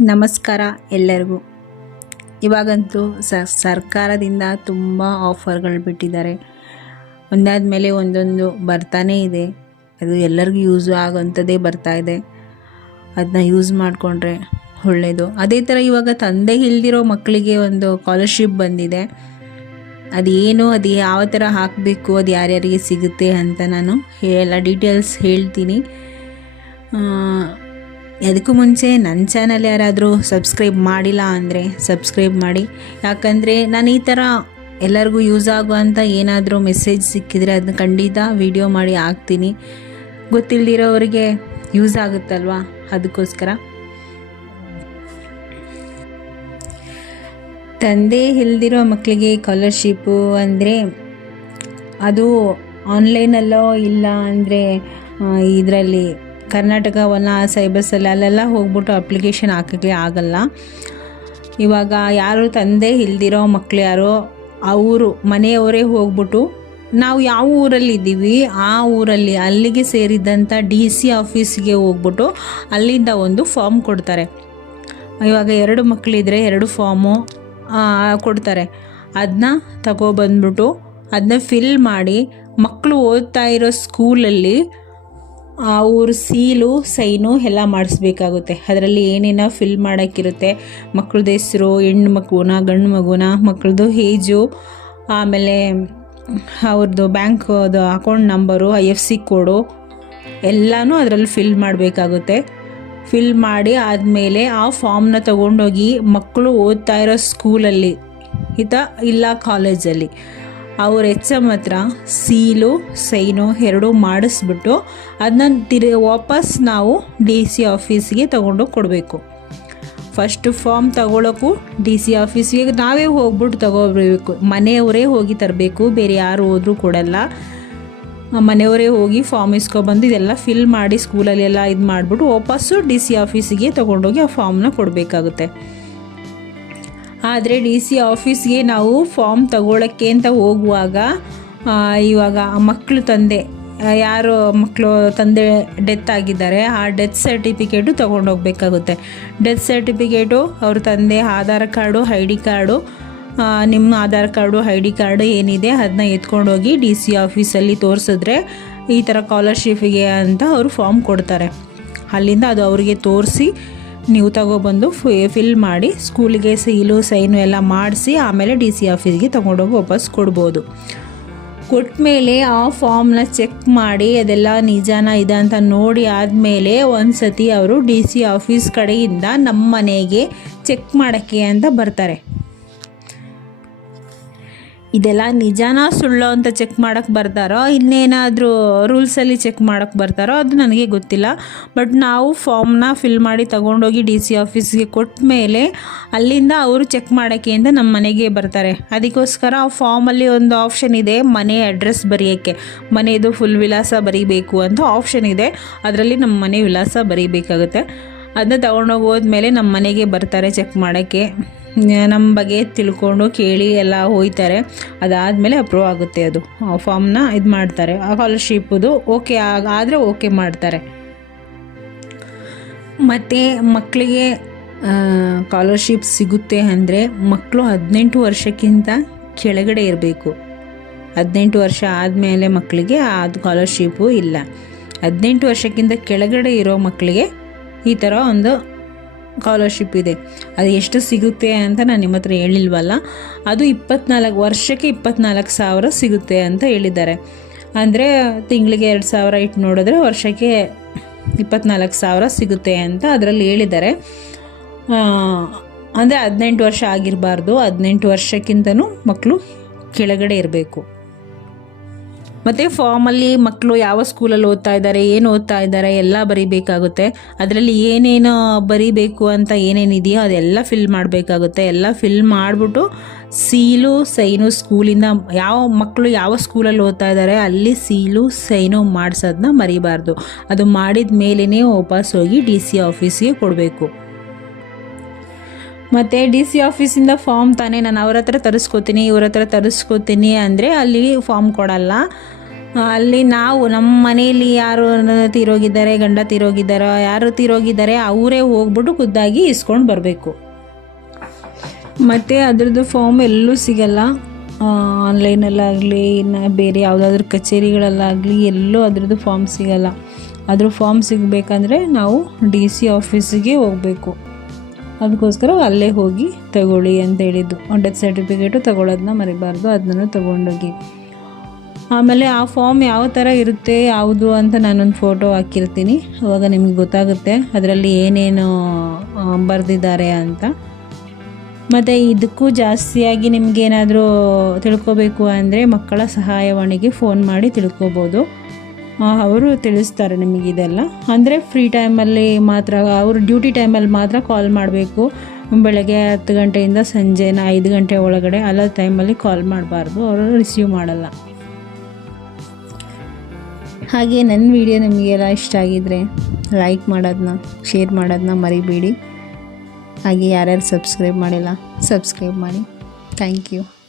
ನಮಸ್ಕಾರ ಎಲ್ಲರಿಗೂ. ಇವಾಗಂತೂ ಸ ಸರ್ಕಾರದಿಂದ ತುಂಬ ಆಫರ್ಗಳು ಬಿಟ್ಟಿದ್ದಾರೆ. ಒಂದಾದ ಮೇಲೆ ಒಂದೊಂದು ಬರ್ತಾನೇ ಇದೆ. ಅದು ಎಲ್ಲರಿಗೂ ಯೂಸ್ ಆಗೋಂಥದ್ದೇ ಬರ್ತಾ ಇದೆ. ಅದನ್ನ ಯೂಸ್ ಮಾಡಿಕೊಂಡ್ರೆ ಒಳ್ಳೆಯದು ಅದೇ ಥರ ಇವಾಗ ತಂದೆ ಇಲ್ದಿರೋ ಮಕ್ಕಳಿಗೆ ಒಂದು ಸ್ಕಾಲರ್ಶಿಪ್ ಬಂದಿದೆ. ಅದೇನು, ಅದು ಯಾವ ಥರ ಹಾಕಬೇಕು, ಅದು ಯಾರ್ಯಾರಿಗೆ ಸಿಗುತ್ತೆ ಅಂತ ನಾನು ಎಲ್ಲ ಡೀಟೇಲ್ಸ್ ಹೇಳ್ತೀನಿ. ಅದಕ್ಕೂ ಮುಂಚೆ ನನ್ನ ಚಾನಲ್ ಯಾರಾದರೂ ಸಬ್ಸ್ಕ್ರೈಬ್ ಮಾಡಿಲ್ಲ ಅಂದರೆ ಸಬ್ಸ್ಕ್ರೈಬ್ ಮಾಡಿ. ಯಾಕಂದರೆ ನಾನು ಈ ಥರ ಎಲ್ಲರಿಗೂ ಯೂಸ್ ಆಗುವಂಥ ಏನಾದರೂ ಮೆಸೇಜ್ ಸಿಕ್ಕಿದರೆ ಅದನ್ನ ಖಂಡಿತ ವಿಡಿಯೋ ಮಾಡಿ ಹಾಕ್ತೀನಿ. ಗೊತ್ತಿಲ್ಲದಿರೋರಿಗೆ ಯೂಸ್ ಆಗುತ್ತಲ್ವಾ? ಅದಕ್ಕೋಸ್ಕರ. ತಂದೆ ಇಲ್ದಿರೋ ಮಕ್ಕಳಿಗೆ ಸ್ಕಾಲರ್ಶಿಪ್ಪು ಅಂದರೆ ಅದು ಆನ್ಲೈನಲ್ಲೋ ಇಲ್ಲ ಅಂದರೆ ಇದರಲ್ಲಿ ಕರ್ನಾಟಕ ವನ ಸೈಬರ್ಸಲ್ಲಿ ಅಲ್ಲೆಲ್ಲ ಹೋಗ್ಬಿಟ್ಟು ಅಪ್ಲಿಕೇಶನ್ ಹಾಕೋಕ್ಕೆ ಆಗಲ್ಲ. ಇವಾಗ ಯಾರು ತಂದೆ ಇಲ್ದಿರೋ ಮಕ್ಕಳು ಯಾರೋ, ಅವರು ಮನೆಯವರೇ ಹೋಗ್ಬಿಟ್ಟು ನಾವು ಯಾವ ಊರಲ್ಲಿ ಇದ್ದೀವಿ, ಆ ಊರಲ್ಲಿ ಅಲ್ಲಿಗೆ ಸೇರಿದಂಥ ಡಿ ಸಿ ಆಫೀಸ್ಗೆ ಹೋಗ್ಬಿಟ್ಟು ಅಲ್ಲಿಂದ ಒಂದು ಫಾರ್ಮ್ ಕೊಡ್ತಾರೆ. ಇವಾಗ ಎರಡು ಮಕ್ಕಳಿದ್ರೆ ಎರಡು ಫಾರ್ಮು ಕೊಡ್ತಾರೆ. ಅದನ್ನ ತಗೊಬಂದ್ಬಿಟ್ಟು ಅದನ್ನ ಫಿಲ್ ಮಾಡಿ ಮಕ್ಕಳು ಓದ್ತಾ ಇರೋ ಸ್ಕೂಲಲ್ಲಿ ಅವ್ರ ಸೀಲು, ಸೈನು ಎಲ್ಲ ಮಾಡಿಸ್ಬೇಕಾಗುತ್ತೆ. ಅದರಲ್ಲಿ ಏನೇನೋ ಫಿಲ್ ಮಾಡೋಕ್ಕಿರುತ್ತೆ. ಮಕ್ಳದ್ದು ಹೆಸರು, ಹೆಣ್ಣು ಮಗುನ, ಗಂಡು ಮಗುನ ಮಕ್ಕಳದು ಏಜು ಆಮೇಲೆ ಅವ್ರದ್ದು ಬ್ಯಾಂಕ್ದು account number I F C code ಎಲ್ಲನೂ ಅದರಲ್ಲಿ ಫಿಲ್ ಮಾಡಬೇಕಾಗುತ್ತೆ. ಫಿಲ್ ಮಾಡಿ ಆದಮೇಲೆ ಆ ಫಾರ್ಮ್ನ ತೊಗೊಂಡೋಗಿ ಮಕ್ಕಳು ಓದ್ತಾ ಇರೋ ಸ್ಕೂಲಲ್ಲಿ ಹಿತ ಇಲ್ಲ ಕಾಲೇಜಲ್ಲಿ ಅವ್ರ ಎಚ್ ಎಂ ಹತ್ರ ಸೀಲು, ಸೈನು ಎರಡೂ ಮಾಡಿಸ್ಬಿಟ್ಟು ಅದನ್ನ ತಿರು ವಾಪಸ್ ನಾವು ಡಿ ಸಿ ಆಫೀಸ್ಗೆ ತಗೊಂಡು ಕೊಡಬೇಕು. ಫಸ್ಟ್ ಫಾರ್ಮ್ ತಗೊಳ್ಳೋಕ್ಕೂ ಡಿ ಸಿ ಆಫೀಸ್ಗೆ ನಾವೇ ಹೋಗ್ಬಿಟ್ಟು ತಗೋಬೇಕು ಮನೆಯವರೇ ಹೋಗಿ ತರಬೇಕು, ಬೇರೆ ಯಾರು ಹೋದರೂ ಕೊಡಲ್ಲ. ಮನೆಯವರೇ ಹೋಗಿ ಫಾರ್ಮ್ ಇಸ್ಕೊಬಂದು ಇದೆಲ್ಲ ಫಿಲ್ ಮಾಡಿ ಸ್ಕೂಲಲ್ಲಿ ಎಲ್ಲ ಇದು ಮಾಡಿಬಿಟ್ಟು ವಾಪಸ್ಸು ಡಿ ಸಿ ಆಫೀಸಿಗೆ ತೊಗೊಂಡೋಗಿ ಆ ಫಾರ್ಮ್ನ ಕೊಡಬೇಕಾಗುತ್ತೆ. ಆದರೆ ಡಿ ಸಿ ಆಫೀಸ್ಗೆ ನಾವು ಫಾರ್ಮ್ ತಗೊಳ್ಳೋಕ್ಕೆ ಅಂತ ಹೋಗುವಾಗ ಇವಾಗ ಮಕ್ಕಳು ತಂದೆ ಯಾರು ಮಕ್ಕಳು ತಂದೆ ಡೆತ್ ಆಗಿದ್ದಾರೆ, ಆ ಡೆತ್ ಸರ್ಟಿಫಿಕೇಟು ತೊಗೊಂಡೋಗ್ಬೇಕಾಗುತ್ತೆ ಡೆತ್ ಸರ್ಟಿಫಿಕೇಟು ಅವ್ರ ತಂದೆ Aadhaar card, I D card ನಿಮ್ಮ Aadhaar card, I D card ಏನಿದೆ ಅದನ್ನ ಎತ್ಕೊಂಡೋಗಿ ಡಿ ಸಿ ಆಫೀಸಲ್ಲಿ ತೋರಿಸಿದ್ರೆ ಈ ಥರ ಸ್ಕಾಲರ್ಶಿಪ್ಗೆ ಅಂತ ಅವರು ಫಾರ್ಮ್ ಕೊಡ್ತಾರೆ. ಅಲ್ಲಿಂದ ಅದು ಅವರಿಗೆ ತೋರಿಸಿ ನೀವು ತಗೊಬಂದು ಫಿಲ್ ಮಾಡಿ, ಸ್ಕೂಲಿಗೆ ಸೀಲು ಸೈನು ಎಲ್ಲ ಮಾಡಿಸಿ, ಆಮೇಲೆ ಡಿ ಸಿ ಆಫೀಸ್ಗೆ ತೊಗೊಂಡೋಗಿ ವಾಪಸ್ ಕೊಡ್ಬೋದು. ಕೊಟ್ಮೇಲೆ ಆ ಫಾರ್ಮ್ನ ಚೆಕ್ ಮಾಡಿ, ಅದೆಲ್ಲ ನಿಜಾನ ಇದೆ ಅಂತ ನೋಡಿ ಆದಮೇಲೆ ಒಂದು ಸತಿ ಅವರು ಡಿ ಸಿ ಆಫೀಸ್ ಕಡೆಯಿಂದ ನಮ್ಮ ಮನೆಗೆ ಚೆಕ್ ಮಾಡೋಕ್ಕೆ ಅಂತ ಬರ್ತಾರೆ. ಇದೆಲ್ಲ ನಿಜಾನ ಸುಳ್ಳು ಅಂತ ಚೆಕ್ ಮಾಡೋಕ್ಕೆ ಬರ್ತಾರೋ, ಇನ್ನೇನಾದರೂ ರೂಲ್ಸಲ್ಲಿ ಚೆಕ್ ಮಾಡೋಕ್ಕೆ ಬರ್ತಾರೋ ಅದು ನನಗೆ ಗೊತ್ತಿಲ್ಲ. ಬಟ್ ನಾವು ಫಾರ್ಮ್ನ ಫಿಲ್ ಮಾಡಿ ತಗೊಂಡೋಗಿ ಡಿ ಸಿ ಆಫೀಸ್ಗೆ ಕೊಟ್ಟ ಮೇಲೆ ಅಲ್ಲಿಂದ ಅವರು ಚೆಕ್ ಮಾಡೋಕ್ಕೆ ಅಂತ ನಮ್ಮ ಮನೆಗೆ ಬರ್ತಾರೆ. ಅದಕ್ಕೋಸ್ಕರ ಆ ಫಾರ್ಮಲ್ಲಿ ಒಂದು ಆಪ್ಷನ್ ಇದೆ, ಮನೆ ಅಡ್ರೆಸ್ ಬರೆಯೋಕ್ಕೆ. ಮನೆಯದು ಫುಲ್ ವಿಳಾಸ ಬರೀಬೇಕು ಅಂತ ಆಪ್ಷನ್ ಇದೆ. ಅದರಲ್ಲಿ ನಮ್ಮ ಮನೆ ವಿಳಾಸ ಬರೀಬೇಕಾಗುತ್ತೆ. ಅದನ್ನ ತಗೊಂಡೋಗಿ ಹೋದ್ಮೇಲೆ ನಮ್ಮ ಮನೆಗೆ ಬರ್ತಾರೆ ಚೆಕ್ ಮಾಡೋಕ್ಕೆ. ನಮ್ಮ ಬಗ್ಗೆ ತಿಳ್ಕೊಂಡು ಕೇಳಿ ಎಲ್ಲ ಹೋಯ್ತಾರೆ. ಅದಾದಮೇಲೆ ಅಪ್ರೂವ್ ಆಗುತ್ತೆ ಅದು. ಫಾರ್ಮ್ನ ಇದು ಮಾಡ್ತಾರೆ. ಆ ಸ್ಕಾಲರ್ಶಿಪ್ಪದು ಓಕೆ ಆಗ ಆದರೆ ಓಕೆ ಮಾಡ್ತಾರೆ. ಮತ್ತು ಮಕ್ಕಳಿಗೆ ಸ್ಕಾಲರ್ಶಿಪ್ ಸಿಗುತ್ತೆ ಅಂದರೆ ಮಕ್ಕಳು ಹದಿನೆಂಟು ವರ್ಷಕ್ಕಿಂತ ಕೆಳಗಡೆ ಇರಬೇಕು. ಹದಿನೆಂಟು ವರ್ಷ ಆದಮೇಲೆ ಮಕ್ಕಳಿಗೆ ಆ ಸ್ಕಾಲರ್ಶಿಪ್ಪು ಇಲ್ಲ. ಹದಿನೆಂಟು ವರ್ಷಕ್ಕಿಂತ ಕೆಳಗಡೆ ಇರೋ ಮಕ್ಕಳಿಗೆ ಈ ಥರ ಒಂದು ಸ್ಕಾಲರ್ಶಿಪ್ ಇದೆ. ಅದು ಎಷ್ಟು ಸಿಗುತ್ತೆ ಅಂತ ನಾನು ನಿಮ್ಮ ಹತ್ರ ಹೇಳಿಲ್ವಲ್ಲ? ಅದು ಇಪ್ಪತ್ನಾಲ್ಕು ವರ್ಷಕ್ಕೆ ಇಪ್ಪತ್ನಾಲ್ಕು ಸಾವಿರ ಸಿಗುತ್ತೆ ಅಂತ ಹೇಳಿದ್ದಾರೆ. ಅಂದರೆ ತಿಂಗಳಿಗೆ ಎರಡು ಸಾವಿರ ಇಟ್ಟು ನೋಡಿದ್ರೆ ವರ್ಷಕ್ಕೆ ಇಪ್ಪತ್ನಾಲ್ಕು ಸಾವಿರ ಸಿಗುತ್ತೆ ಅಂತ ಅದರಲ್ಲಿ ಹೇಳಿದ್ದಾರೆ. ಅಂದರೆ ಹದಿನೆಂಟು ವರ್ಷ ಆಗಿರಬಾರ್ದು. ಹದಿನೆಂಟು ವರ್ಷಕ್ಕಿಂತನೂ ಮಕ್ಕಳು ಕೆಳಗಡೆ ಇರಬೇಕು. ಮತ್ತು ಫಾರ್ಮಲ್ಲಿ ಮಕ್ಕಳು ಯಾವ ಸ್ಕೂಲಲ್ಲಿ ಓದ್ತಾ ಇದ್ದಾರೆ, ಏನು ಓದ್ತಾ ಇದ್ದಾರೆ ಎಲ್ಲ ಬರೀಬೇಕಾಗುತ್ತೆ. ಅದರಲ್ಲಿ ಏನೇನು ಬರೀಬೇಕು ಅಂತ ಏನೇನಿದೆಯೋ ಅದೆಲ್ಲ ಫಿಲ್ ಮಾಡಬೇಕಾಗುತ್ತೆ. ಎಲ್ಲ ಫಿಲ್ ಮಾಡಿಬಿಟ್ಟು ಸೀಲು, ಸೈನು ಸ್ಕೂಲಿಂದ ಯಾವ ಮಕ್ಕಳು ಯಾವ ಸ್ಕೂಲಲ್ಲಿ ಓದ್ತಾ ಇದ್ದಾರೆ ಅಲ್ಲಿ ಸೀಲು, ಸೈನು ಮಾಡಿಸೋದನ್ನ ಮರಿಬಾರ್ದು. ಅದು ಮಾಡಿದ ಮೇಲೇ ವಾಪಸ್ ಹೋಗಿ ಡಿ ಸಿ ಆಫೀಸ್ಗೆ ಕೊಡಬೇಕು. ಮತ್ತು ಡಿ ಸಿ ಆಫೀಸಿಂದ ಫಾರ್ಮ್ ತಾನೇ ನಾನು ಅವ್ರ ಹತ್ರ ತರಿಸ್ಕೋತೀನಿ, ಇವ್ರ ಹತ್ರ ತರಿಸ್ಕೋತೀನಿ ಅಂದರೆ ಅಲ್ಲಿ ಫಾರ್ಮ್ ಕೊಡಲ್ಲ. ಅಲ್ಲಿ ನಾವು ನಮ್ಮ ಮನೆಯಲ್ಲಿ ಯಾರು ತೀರೋಗಿದ್ದಾರೆ, ಗಂಡ ತೀರೋಗಿದ್ದಾರೋ, ಯಾರು ತೀರೋಗಿದ್ದಾರೆ ಅವರೇ ಹೋಗ್ಬಿಟ್ಟು ಖುದ್ದಾಗಿ ಇಸ್ಕೊಂಡು ಬರಬೇಕು. ಮತ್ತು ಅದ್ರದ್ದು ಫಾರ್ಮ್ ಎಲ್ಲೂ ಸಿಗಲ್ಲ. ಆನ್ಲೈನಲ್ಲಾಗಲಿ ಇನ್ನು ಬೇರೆ ಯಾವುದಾದ್ರೂ ಕಚೇರಿಗಳಲ್ಲಾಗಲಿ ಎಲ್ಲೂ ಅದ್ರದ್ದು ಫಾರ್ಮ್ ಸಿಗಲ್ಲ. ಅದ್ರ ಫಾರ್ಮ್ ಸಿಗಬೇಕಂದ್ರೆ ನಾವು ಡಿ ಸಿ ಆಫೀಸಿಗೆ ಹೋಗಬೇಕು. ಅದಕ್ಕೋಸ್ಕರ ಅಲ್ಲೇ ಹೋಗಿ ತಗೊಳ್ಳಿ ಅಂತ ಹೇಳಿದ್ದು. ಡೆತ್ ಸರ್ಟಿಫಿಕೇಟು ತಗೊಳ್ಳೋದನ್ನ ಮರಿಬಾರ್ದು, ಅದನ್ನು ತಗೊಂಡೋಗಿ. ಆಮೇಲೆ ಆ ಫಾರ್ಮ್ ಯಾವ ಥರ ಇರುತ್ತೆ, ಯಾವುದು ಅಂತ ನಾನೊಂದು ಫೋಟೋ ಹಾಕಿರ್ತೀನಿ. ಅವಾಗ ನಿಮಗೆ ಗೊತ್ತಾಗುತ್ತೆ ಅದರಲ್ಲಿ ಏನೇನು ಬರೆದಿದ್ದಾರೆ ಅಂತ. ಮತ್ತು ಇದಕ್ಕೂ ಜಾಸ್ತಿಯಾಗಿ ನಿಮಗೇನಾದರೂ ತಿಳ್ಕೊಬೇಕು ಅಂದರೆ ಮಕ್ಕಳ ಸಹಾಯವಾಣಿಗೆ ಫೋನ್ ಮಾಡಿ ತಿಳ್ಕೊಬೋದು. ಅವರು ತಿಳಿಸ್ತಾರೆ ನಿಮಗೆ ಇದೆಲ್ಲ. ಅಂದರೆ ಫ್ರೀ ಟೈಮಲ್ಲಿ ಮಾತ್ರ, ಅವರು ಡ್ಯೂಟಿ ಟೈಮಲ್ಲಿ ಮಾತ್ರ ಕಾಲ್ ಮಾಡಬೇಕು. ಬೆಳಗ್ಗೆ ಹತ್ತು ಗಂಟೆಯಿಂದ ಸಂಜೆ ನ- ಐದು ಗಂಟೆ ಒಳಗಡೆ ಅಲ್ಲ ಟೈಮಲ್ಲಿ ಕಾಲ್ ಮಾಡಬಾರ್ದು, ಅವರು ರಿಸೀವ್ ಮಾಡಲ್ಲ. ಹಾಗೆ ನನ್ನ ವಿಡಿಯೋ ನಿಮಗೆಲ್ಲ ಇಷ್ಟ ಆಗಿದ್ರೆ ಲೈಕ್ ಮಾಡೋದನ್ನ ಶೇರ್ ಮಾಡೋದನ್ನ ಮರಿಬೇಡಿ. ಹಾಗೆ ಯಾರ್ಯಾರು ಸಬ್ಸ್ಕ್ರೈಬ್ ಮಾಡಿಲ್ಲ ಸಬ್ಸ್ಕ್ರೈಬ್ ಮಾಡಿ. Thank you